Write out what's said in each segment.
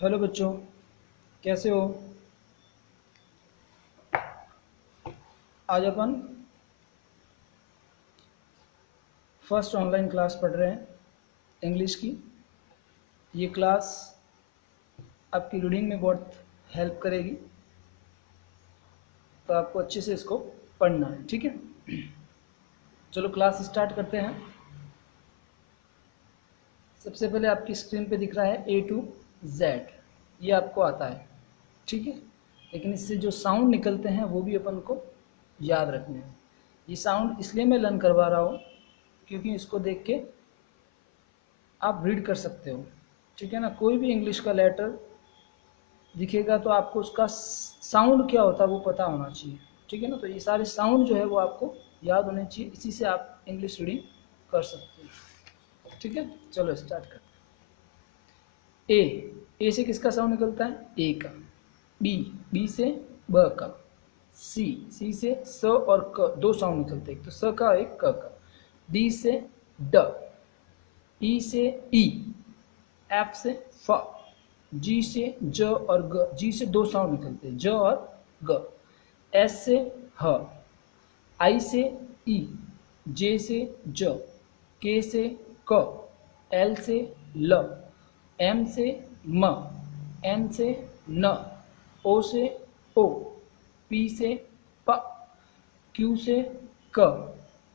Hello बच्चों, कैसे हो? आज अपन फर्स्ट ऑनलाइन क्लास पढ़ रहे हैं इंग्लिश की। ये क्लास आपकी रीडिंग में बहुत हेल्प करेगी, तो आपको अच्छे से इसको पढ़ना है, ठीक है। चलो क्लास स्टार्ट करते हैं। सबसे पहले आपकी स्क्रीन पे दिख रहा है A to Z। ये आपको आता है, ठीक है। लेकिन इससे जो साउंड निकलते हैं वो भी अपन को याद रखने हैं। ये साउंड इसलिए मैं लर्न करवा रहा हूँ क्योंकि इसको देख के आप रीड कर सकते हो, ठीक है ना। कोई भी इंग्लिश का लेटर दिखेगा तो आपको उसका साउंड क्या होता है वो पता होना चाहिए, ठीक है ना। तो ये सारे साउंड जो है वो आपको याद होने चाहिए, इसी से आप इंग्लिश रीडिंग कर सकते हैं, ठीक है। चलो स्टार्ट करते हैं। ए से किसका साउंड निकलता है? ए का। बी से ब का। सी से स और क दो साउंड निकलते हैं, एक तो स का एक क का। डी से ड। ई से ई। एफ से फ। जी से ज और ग। जी से दो साउंड निकलते हैं, ज और ग। एस से ह। आई से ई। जे से ज। के से क। एल से ल। एम से म। एन से न। ओ से ओ। पी से प। क्यू से क।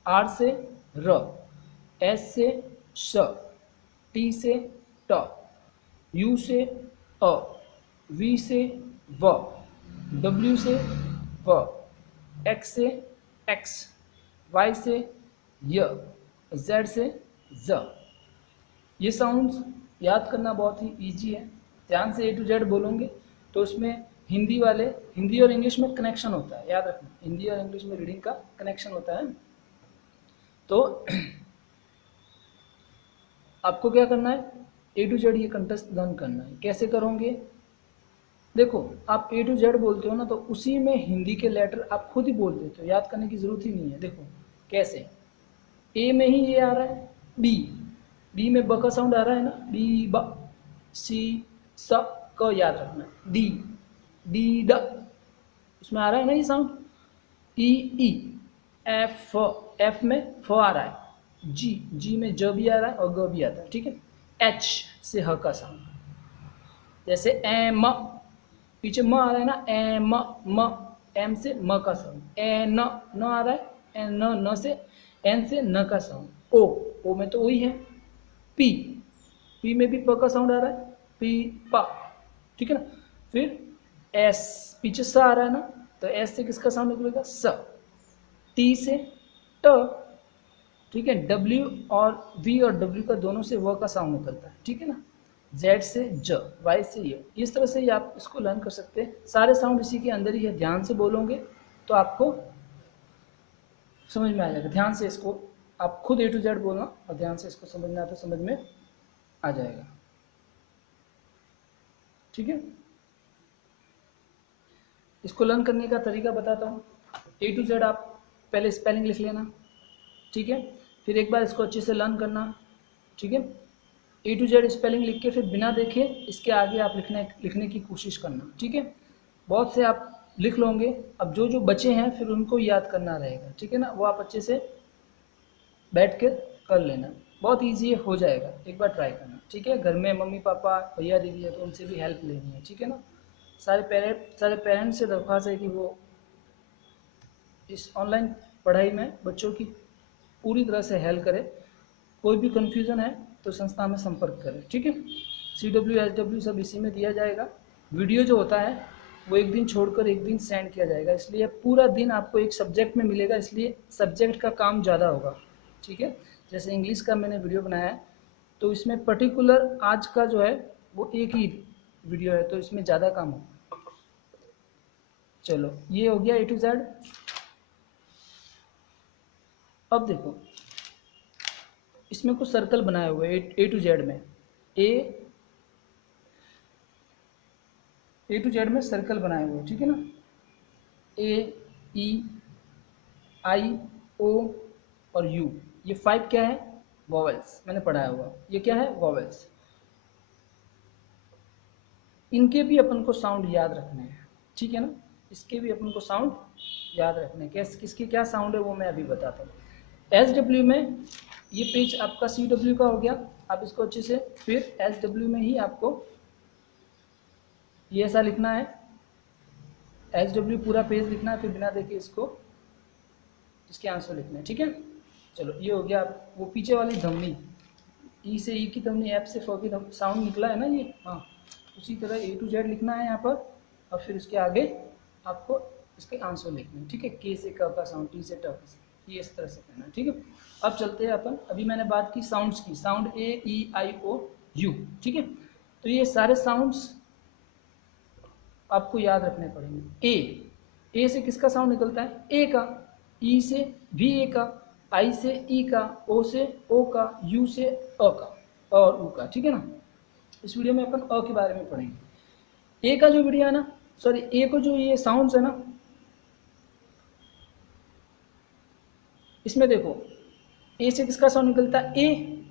आर से र। एस से श। टी से ट। यू से अ। वी से व। डब्ल्यू से व। एक्स से एक्स। वाई से य। जेड से ज। ये साउंड्स याद करना बहुत ही ईजी है। ध्यान से A to Z बोलोगे तो उसमें हिंदी और इंग्लिश में कनेक्शन होता है, याद रखना। हिंदी और इंग्लिश में रीडिंग का कनेक्शन होता है। तो आपको क्या करना है? A to Z ये कंटेस्ट लर्न करना है। कैसे करोगे? देखो, आप A to Z बोलते हो ना, तो उसी में हिंदी के लेटर आप खुद ही बोल देते हो, याद करने की जरूरत ही नहीं है। देखो कैसे, ए में ही ये आ रहा है, बी में ब का साउंड आ रहा है ना, बी ब। सी स क याद रखना। डी डी ड, उसमें आ रहा है ना ये साउंड। ई ई। एफ एफ में फ आ रहा है। जी में ज भी आ रहा है और ग भी आता है, ठीक है। एच से ह का साउंड, जैसे एम, पीछे म आ रहा है ना, एम म। एम से म का साउंड। ए न आ रहा है, एन न से एन से न का साउंड। ओ में तो वही है। पी में भी प का साउंड आ रहा है, पी पा, ठीक है ना। फिर एस, पीछे स आ रहा है ना, तो एस से किसका साउंड निकलेगा? स। टी से ट, ठीक है। डब्ल्यू और वी और डब्ल्यू का दोनों से व का साउंड निकलता है, ठीक है ना। जेड से ज, वाई से य। इस तरह से ही आप इसको लर्न कर सकते हैं। सारे साउंड इसी के अंदर ही है। ध्यान से बोलोगे तो आपको समझ में आ जाएगा। ध्यान से इसको आप खुद A to Z बोलना और ध्यान से इसको समझना तो समझ में आ जाएगा, ठीक है। इसको लर्न करने का तरीका बताता हूँ। A to Z आप पहले स्पेलिंग लिख लेना, ठीक है। फिर एक बार इसको अच्छे से लर्न करना, ठीक है। A to Z स्पेलिंग लिख के फिर बिना देखे इसके आगे आप लिखने की कोशिश करना, ठीक है। बहुत से आप लिख लोगे, अब जो जो बचे हैं फिर उनको याद करना रहेगा, ठीक है ना। वो आप अच्छे से बैठ के कर लेना, बहुत ईजी हो जाएगा। एक बार ट्राई करना, ठीक है। घर में मम्मी पापा भैया दीदी है तो उनसे भी हेल्प लेनी है, ठीक है ना। सारे पेरेंट्स से दरख्वास्त है कि वो इस ऑनलाइन पढ़ाई में बच्चों की पूरी तरह से हेल्प करें। कोई भी कन्फ्यूज़न है तो संस्था में संपर्क करें, ठीक है। CW SW सब इसी में दिया जाएगा। वीडियो जो होता है वो एक दिन छोड़कर एक दिन सेंड किया जाएगा, इसलिए पूरा दिन आपको एक सब्जेक्ट में मिलेगा, इसलिए सब्जेक्ट का काम ज़्यादा होगा, ठीक है। जैसे इंग्लिश का मैंने वीडियो बनाया है तो इसमें पर्टिकुलर आज का जो है वो एक ही वीडियो है, तो इसमें ज़्यादा काम होगा। चलो ये हो गया A to Z। अब देखो, इसमें कुछ सर्कल बनाए हुए हैं A to Z में। A to Z में सर्कल बनाए हुए हैं, ठीक है ना। A E I O और U, ये 5 क्या है? वॉवेल्स। मैंने पढ़ाया हुआ, ये क्या है? वॉवेल्स। इनके भी अपन को साउंड याद रखने हैं, ठीक है ना, इसके भी अपन को साउंड याद रखने हैं। कैसे, किसके क्या साउंड है वो मैं अभी बताता हूँ। SW में ये पेज आपका CW का हो गया, आप इसको अच्छे से फिर SW में ही आपको ये ऐसा लिखना है, SW पूरा पेज लिखना है, फिर बिना देखे इसको इसके आंसर लिखना है, ठीक है। चलो ये हो गया। वो पीछे वाली धमनी, ई से ई की धमनी, एफ से फ की साउंड निकला है ना ये, हाँ, उसी तरह A to Z लिखना है यहाँ पर, और फिर उसके आगे आपको इसके आंसर लिखने हैं, ठीक है। के से क का साउंड, टी से ट का साउंड, ये इस तरह से करना है, ठीक है। अब चलते हैं अपन, अभी मैंने बात की साउंड्स की, sound A, E, I, O, U, ठीक है। तो ये सारे साउंड्स आपको याद रखने पड़ेंगे। ए से किसका साउंड निकलता है? ए का। ई से भी ए का, आई से ई का, ओ से ओ का, यू से अ का और उ का, ठीक है ना। इस वीडियो में अपन अ के बारे में पढ़ेंगे। ए का जो वीडियो है ना, सॉरी ए को जो ये साउंड्स है ना, इसमें देखो ए से किसका साउंड निकलता है? ए,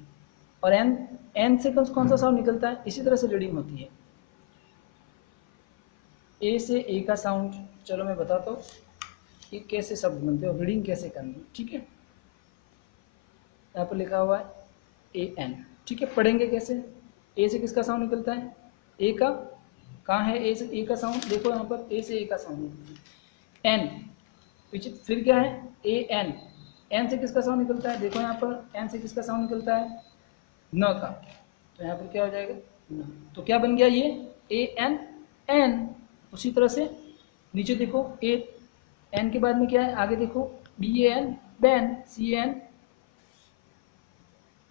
और एन से कौन सा साउंड निकलता है? इसी तरह से रीडिंग होती है। ए से ए का साउंड, चलो मैं बताता हूँ ये कैसे शब्द बनते हैं और रीडिंग कैसे करनी है, ठीक है। यहाँ पर लिखा हुआ है AN, ठीक है। पढ़ेंगे कैसे? ए से किसका साउंड निकलता है? ए का। कहाँ है ए से ए का साउंड? देखो यहाँ पर ए से ए का साउंड निकलता है। एन पीछे, फिर क्या है? AN। एन से किसका साउंड निकलता है? देखो यहाँ पर एन से किसका साउंड निकलता है? न का। तो यहाँ पर क्या हो जाएगा? न। तो क्या बन गया ये? AN, an. उसी तरह से नीचे देखो एन के बाद में क्या है? आगे देखो BAN, ban, CAN,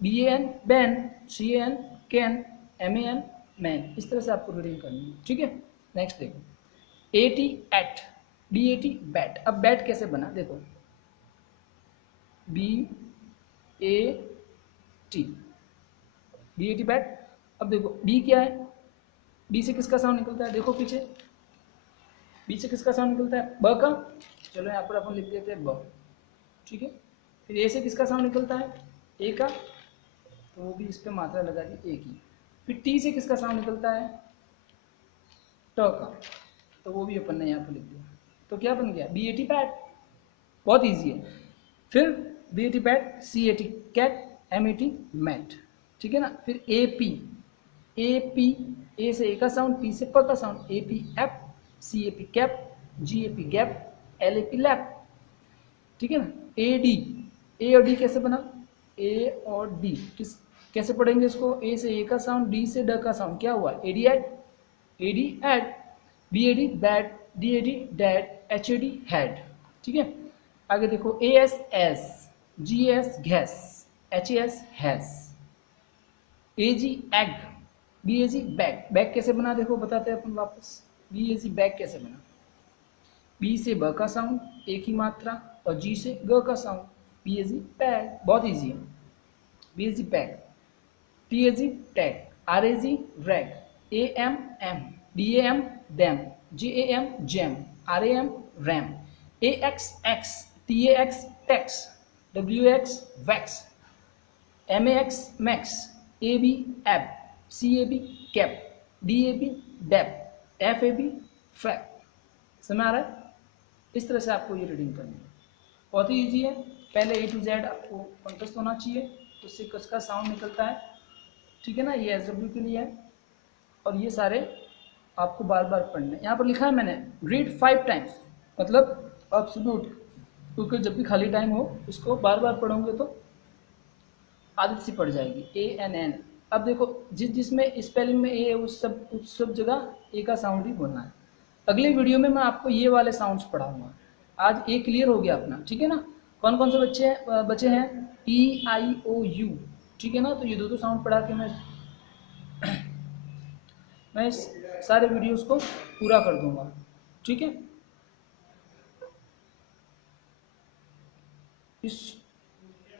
BAN, ban, CAN, can, MAN, man. इस तरह से आपको रीडिंग करनी है, ठीक है। नेक्स्ट देखो AT, एट, BAT, बैट। अब बैट कैसे बना? देखो BAT, BAT, बैट। अब देखो बी क्या है? बी से किसका साउंड निकलता है? देखो पीछे, बी से किसका साउंड निकलता है? ब का। चलो यहाँ पर अपन लिख देते हैं ब, ठीक है। फिर ए से किसका साउंड निकलता है? ए का। तो वो भी इस पर मात्रा लगा दी ए की। फिर टी से किसका साउंड निकलता है? ट का। तो वो भी अपन ने यहाँ पर लिख दिया। तो क्या बन गया? BAT, bat. बहुत ईजी है। फिर BAT, bat, CAT, cat, MAT, mat, ठीक है ना। फिर AP, ए से ए का साउंड, पी से प का sound, AP, app, CAP, cap, GAP, gap, LAP, lap, ठीक है ना। AD, ए और डी कैसे बना? ए और डी कैसे पढ़ेंगे इसको? ए से ए का साउंड, डी से ड का साउंड, क्या हुआ? AD, ad, BAD, bad, DAD, dad, HAD, had, ठीक है। आगे देखो AS, as, GAS, gas, HAS, has, AG, ag, BAG, bag. Bag कैसे बना देखो बताते हैं अपन वापस। BAG, बैग कैसे बना? बी से ब का साउंड, ए की मात्रा, और जी से ग का साउंड, BAG, बैग। बहुत इजी है। BAG, bag. TAG, tag, RAG, rag, AM, am, DAM, dam, JAM, jam, RAM, ram, AX, ax, TAX, tax, WX, wax, MAX, max, AB, ab, CAB, cab, DAB, dab, FAB, fab. समझ आ रहा है? इस तरह से आपको ये रीडिंग करनी है। बहुत ही ईजी है। पहले A to Z आपको कंठस्थ होना चाहिए, तो उससे किसका साउंड निकलता है, ठीक है ना। ये SW के लिए है, और ये सारे आपको बार बार पढ़ने हैं। यहाँ पर लिखा है मैंने रीड 5 टाइम्स, मतलब आप सुबह उठ, क्योंकि जब भी खाली टाइम हो इसको बार बार पढ़ोगे तो आदत सी पड़ जाएगी। ANN। अब देखो जिसमें स्पेलिंग में ए है उस सब जगह ए का साउंड ही बोलना है। अगले वीडियो में मैं आपको ये वाले साउंड्स पढ़ाऊंगा। आज ए क्लियर हो गया अपना, ठीक है ना। कौन कौन से बचे हैं? EIOU, ठीक है ना। तो ये दो साउंड पढ़ा के मैं इस सारे वीडियोस को पूरा कर दूंगा, ठीक है।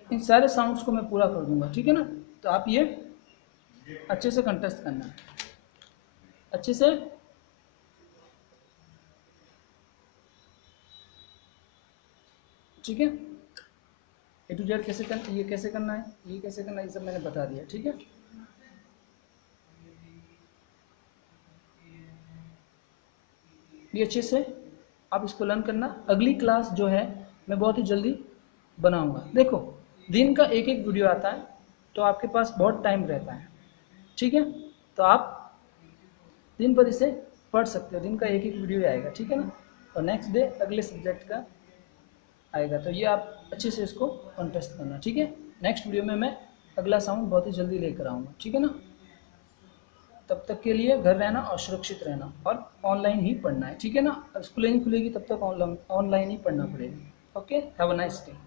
इन सारे साउंड्स को मैं पूरा कर दूंगा, ठीक है ना। तो आप ये अच्छे से कंटेस्ट करना है, अच्छे से। ठीक है। A to Z कैसे करना, ये कैसे करना है, ये कैसे करना है, ये सब मैंने बता दिया, ठीक है। ये अच्छे से आप इसको लर्न करना। अगली क्लास जो है मैं बहुत ही जल्दी बनाऊंगा। देखो दिन का एक एक वीडियो आता है तो आपके पास बहुत टाइम रहता है, ठीक है, तो आप दिन भर इसे पढ़ सकते हो, दिन का एक एक वीडियो आएगा, ठीक है ना, और नेक्स्ट डे अगले सब्जेक्ट का आएगा। तो ये आप अच्छे से इसको कॉन्टेस्ट करना, ठीक है। नेक्स्ट वीडियो में मैं अगला साउंड बहुत ही जल्दी लेकर आऊँगा, ठीक है ना। तब तक के लिए घर रहना और सुरक्षित रहना, और ऑनलाइन ही पढ़ना है, ठीक है ना। अब स्कूल नहीं खुलेगी तब तक ऑनलाइन ही पढ़ना पड़ेगा। Okay, have a nice day.